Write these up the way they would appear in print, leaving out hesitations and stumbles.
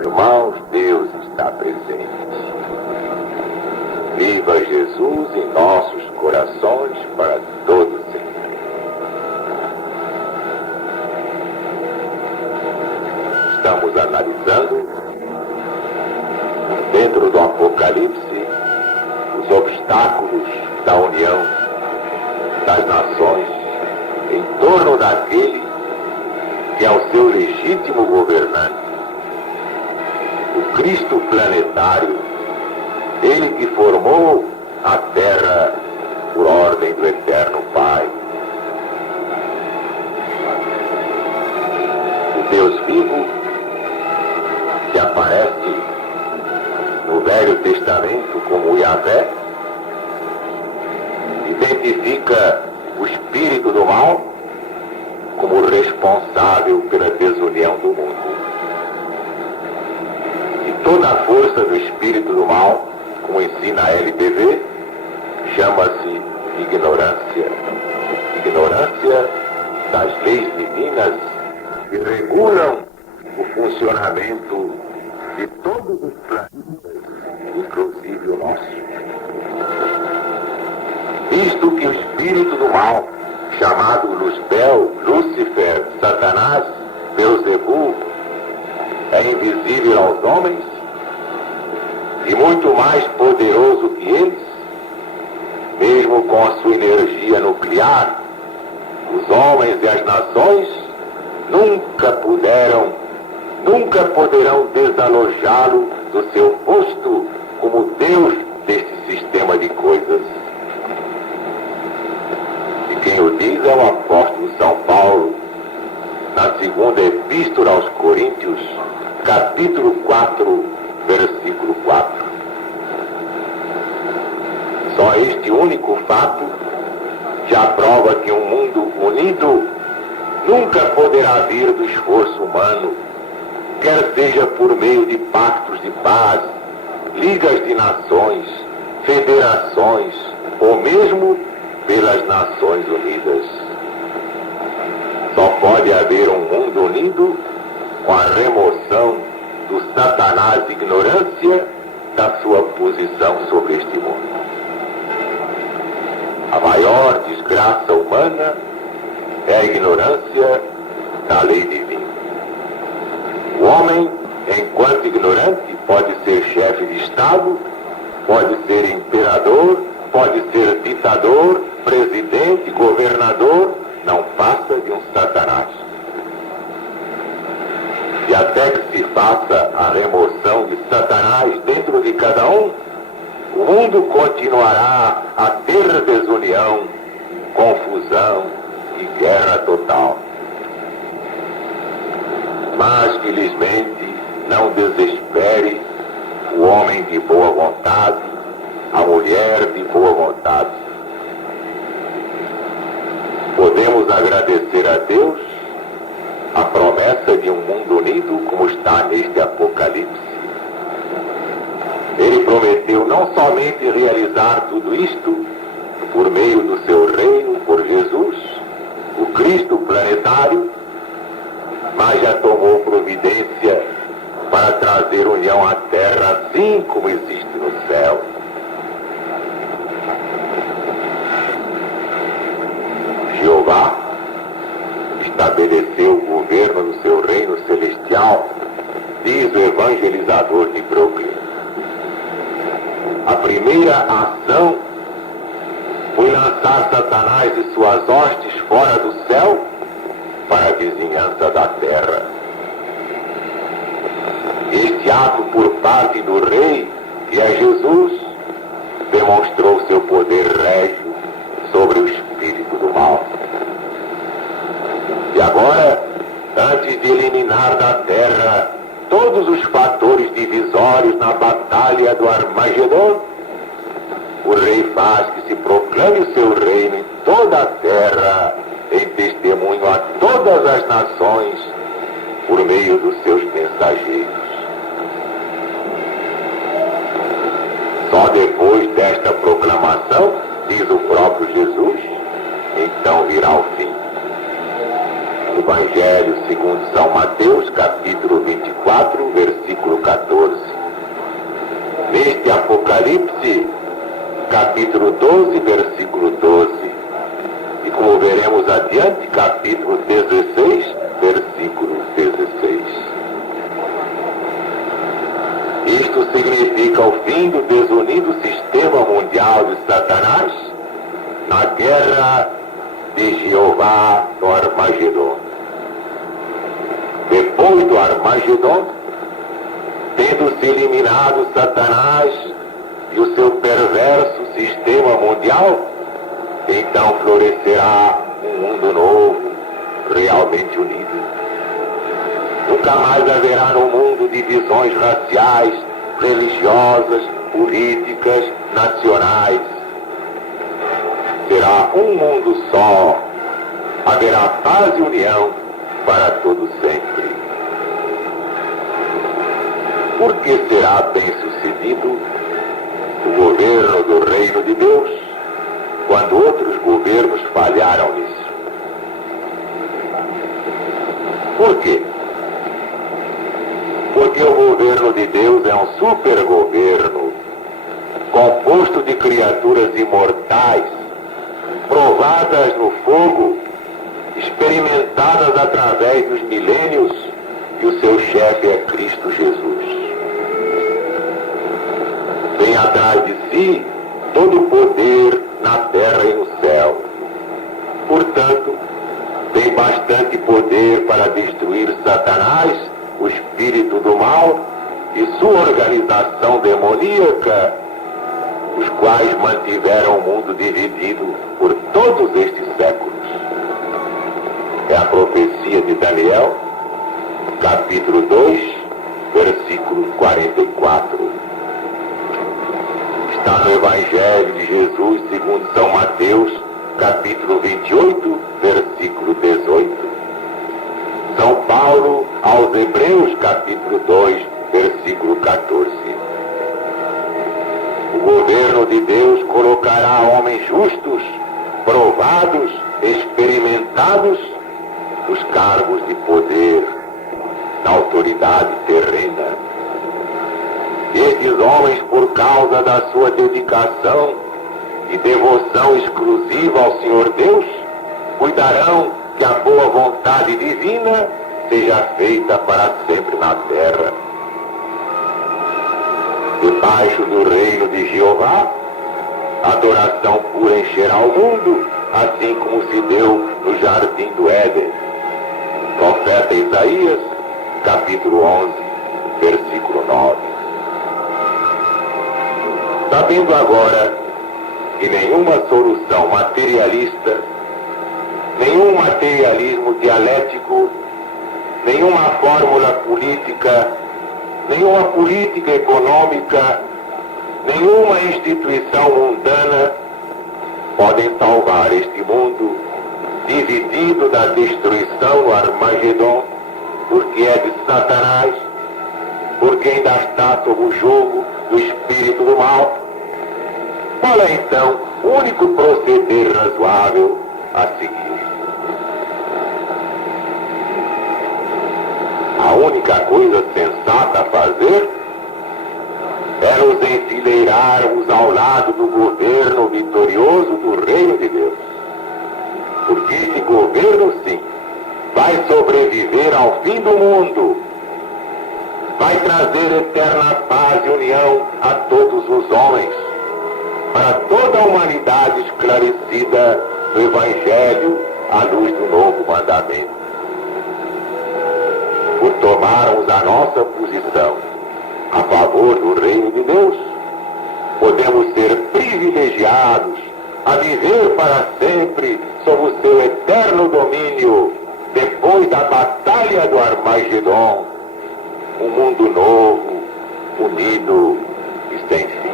Irmãos, Deus está presente. Viva Jesus em nossos corações para todo sempre. Estamos analisando, dentro do Apocalipse, os obstáculos da união das nações em torno daquele que é o seu legítimo governante, o Cristo planetário, ele que formou a Terra por ordem do Eterno Pai. O Deus vivo que aparece no Velho Testamento como Yahvé, identifica o espírito do mal como responsável pela desunião do mundo. E toda a força do espírito do mal, como ensina a LBV, chama-se ignorância. Ignorância das leis divinas que regulam o funcionamento de todos os planetas, inclusive o nosso. Visto que o espírito do mal, chamado Luzbel, Lúcifer, Satanás, Beelzebul, é invisível aos homens e muito mais poderoso que eles, mesmo com a sua energia nuclear, os homens e as nações nunca poderão desalojá-lo do seu posto como Deus deste sistema de coisas. Quem o diz é o apóstolo São Paulo, na segunda epístola aos Coríntios, capítulo 4, versículo 4. Só este único fato já prova que um mundo unido nunca poderá vir do esforço humano, quer seja por meio de pactos de paz, ligas de nações, federações, ou mesmo pelas Nações Unidas. Só pode haver um mundo unido com a remoção do Satanás de ignorância da sua posição sobre este mundo. A maior desgraça humana é a ignorância da lei divina. O homem, enquanto ignorante, pode ser chefe de Estado, pode ser imperador, pode ser ditador, presidente, governador, não passa de um Satanás. E até que se faça a remoção de Satanás dentro de cada um, o mundo continuará a ter desunião, confusão e guerra total. Mas, felizmente, não desespere o homem de boa vontade, a mulher de boa vontade. Podemos agradecer a Deus a promessa de um mundo unido como está neste Apocalipse. Ele prometeu não somente realizar tudo isto por meio do seu reino, por Jesus, o Cristo planetário, mas já tomou providência para trazer união à terra assim como existe no céu. Jeová estabeleceu o governo do seu reino celestial, diz o evangelizador de Brooklyn. A primeira ação foi lançar Satanás e suas hostes fora do céu para a vizinhança da terra. Este ato por parte do rei, que é Jesus, demonstrou seu poder régio sobre o espírito do mal. E agora, antes de eliminar da terra todos os fatores divisórios na batalha do Armagedon, o rei faz que se proclame o seu reino em toda a terra, em testemunho a todas as nações, por meio dos seus mensageiros. Só depois desta proclamação, diz o próprio Jesus, então virá o fim. Evangelho segundo São Mateus, capítulo 24, versículo Apocalipse, capítulo 12, versículo 12. E como veremos adiante, capítulo 16, versículo 16. Isto significa o fim do desunido sistema mundial de Satanás na guerra de Jeová no Armagedon. Depois do Armagedon, tendo-se eliminado Satanás e o seu perverso sistema mundial, então florescerá um mundo novo, realmente unido. Nunca mais haverá no mundo divisões raciais, religiosas, políticas, nacionais. Será um mundo só. Haverá paz e união para todo sempre. Por que será bem sucedido o governo do reino de Deus quando outros governos falharam nisso? Por quê? Porque o governo de Deus é um supergoverno composto de criaturas imortais, provadas no fogo, experimentadas através dos milênios, e o seu chefe é Cristo Jesus. Tem atrás de si todo o poder na terra e no céu. Portanto, tem bastante poder para destruir Satanás, o espírito do mal, e sua organização demoníaca, os quais mantiveram o mundo dividido por todos estes séculos. É a profecia de Daniel, capítulo 2, versículo 44. Está no Evangelho de Jesus segundo São Mateus, capítulo 28, versículo 18. São Paulo aos Hebreus, capítulo 2, versículo 14. O governo de Deus colocará homens justos, provados, experimentados, nos cargos de poder, na autoridade terrena. Estes homens, por causa da sua dedicação e devoção exclusiva ao Senhor Deus, cuidarão que a boa vontade divina seja feita para sempre na terra. Debaixo do reino de Jeová, a adoração pura encherá o mundo, assim como se deu no jardim do Éden. Profeta Isaías, capítulo 11, versículo 9. Sabendo agora que nenhuma solução materialista, nenhum materialismo dialético, nenhuma fórmula política, nenhuma política econômica, nenhuma instituição mundana podem salvar este mundo dividido da destruição no Armagedon, porque é de Satanás, porque ainda está sob o jugo do espírito do mal. Qual é então o único proceder razoável a seguir? A única coisa sensata a fazer é nos enfileirarmos ao lado do governo vitorioso do reino de Deus. Porque esse governo, sim, vai sobreviver ao fim do mundo, vai trazer eterna paz e união a todos os homens, para toda a humanidade esclarecida no Evangelho à luz do novo mandamento. Por tomarmos a nossa posição a favor do reino de Deus, podemos ser privilegiados a viver para sempre sob o seu eterno domínio, depois da batalha do Armagedon, um mundo novo, unido e sem fim.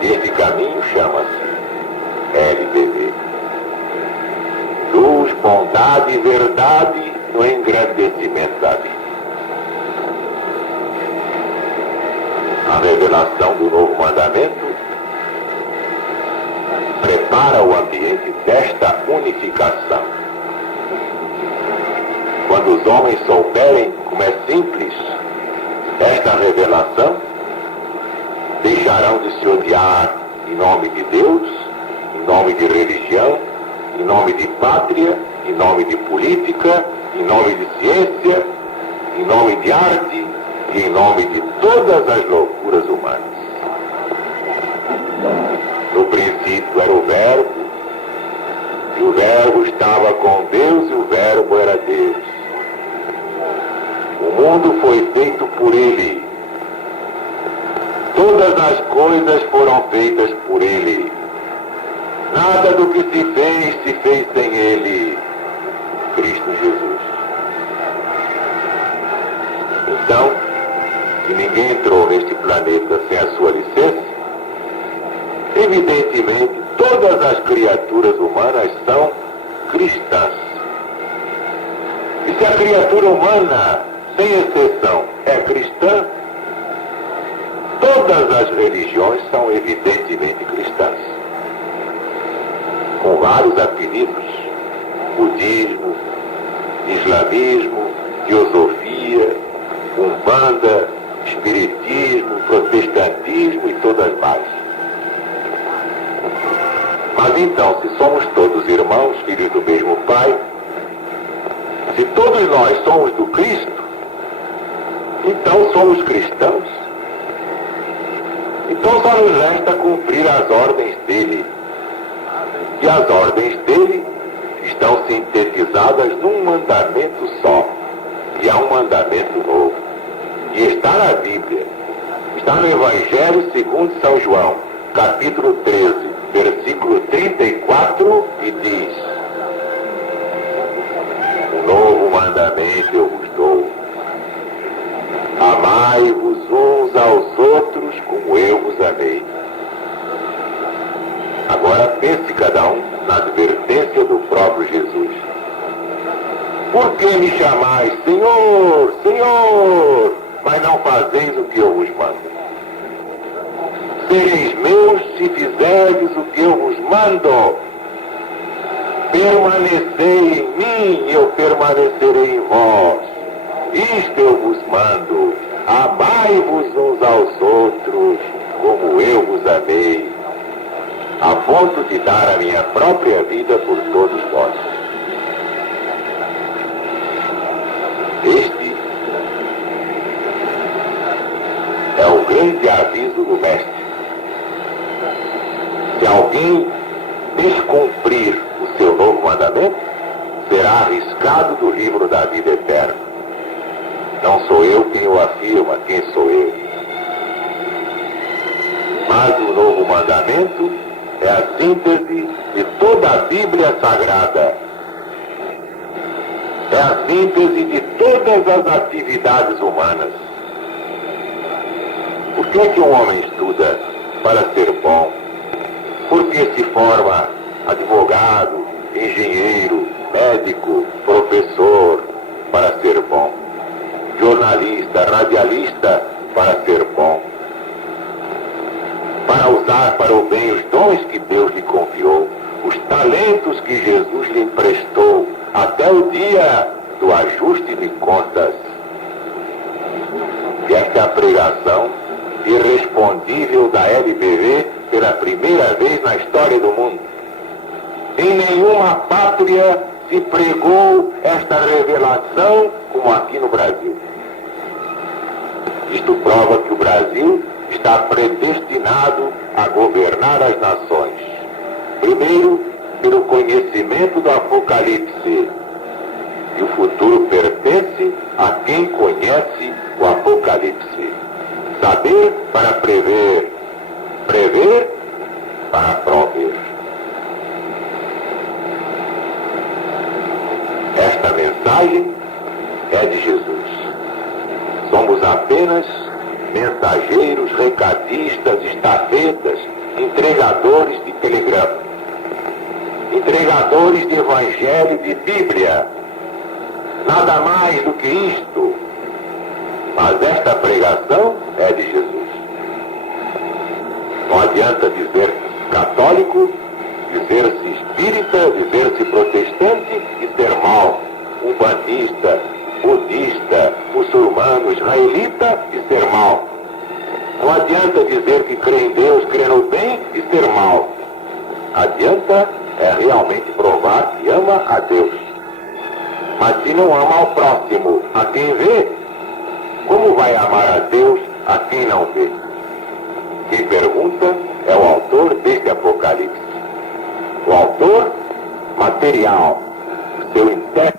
Esse caminho chama-se LBV. Luz, bondade e verdade no engrandecimento da vida. A revelação do novo mandamento prepara o ambiente desta unificação. Quando os homens souberem como é simples esta revelação, deixarão de se odiar em nome de Deus, em nome de religião, em nome de pátria, em nome de política, em nome de ciência, em nome de arte e em nome de todas as loucuras humanas. No princípio era o Verbo, e o Verbo estava com Deus e o Verbo era Deus. O mundo foi feito por Ele. Todas as coisas foram feitas por Ele. Nada do que se fez sem Ele, Cristo Jesus. Então, se ninguém entrou neste planeta sem a sua licença, evidentemente todas as criaturas humanas são cristãs. E se a criatura humana, sem exceção, é cristã, todas as religiões são evidentemente cristãs. Com vários apelidos: budismo, islamismo, teosofia, umbanda, espiritismo, protestantismo e todas mais. Mas então, se somos todos irmãos, filhos do mesmo Pai, se todos nós somos do Cristo, então somos cristãos. Então só nos resta cumprir as ordens dele. E as ordens dele estão sintetizadas num mandamento só. E há um mandamento novo. E está na Bíblia. Está no Evangelho segundo São João, capítulo 13, versículo 34, e diz: um novo mandamento eu vos dou. Amai-vos uns aos outros como eu vos amei. Agora pense cada um na advertência do próprio Jesus. Por que me chamais Senhor, Senhor, mas não fazeis o que eu vos mando? Sereis meus se fizerdes o que eu vos mando. Permanecei em mim e eu permanecerei em vós. Isto eu vos mando: amai-vos uns aos outros como eu vos amei, a ponto de dar a minha própria vida por todos vós. Este é o grande aviso do Mestre. Se alguém descumprir o seu novo mandamento, será arriscado do livro da vida eterna. Não sou eu quem o afirma, quem sou eu. Mas o novo mandamento é a síntese de toda a Bíblia Sagrada. É a síntese de todas as atividades humanas. Por que um homem estuda? Para ser bom. Por que se forma advogado, engenheiro, médico, professor? Para ser bom. Jornalista, radialista, para ser bom. Para usar para o bem os dons que Deus lhe confiou, os talentos que Jesus lhe emprestou, até o dia do ajuste de contas. E esta é a pregação irrespondível da LBV pela primeira vez na história do mundo. Em nenhuma pátria se pregou esta revelação como aqui no Brasil. Isto prova que o Brasil está predestinado a governar as nações. Primeiro, pelo conhecimento do Apocalipse. E o futuro pertence a quem conhece o Apocalipse. Saber para prever, prever para prover. Esta mensagem é de Jesus. Somos apenas mensageiros, recadistas, estafetas, entregadores de telegrama, entregadores de evangelho, de Bíblia. Nada mais do que isto. Mas esta pregação é de Jesus. Não adianta dizer católico, dizer-se espírita, dizer-se protestante e ser mau, umbandista, budista, muçulmano, israelita e ser mau. Não adianta dizer que crê em Deus, crê no bem e ser mal. Adianta realmente provar que ama a Deus. Mas se não ama ao próximo, a quem vê, como vai amar a Deus a quem não vê? Quem pergunta é o autor desse Apocalipse. O autor material, seu intérprete.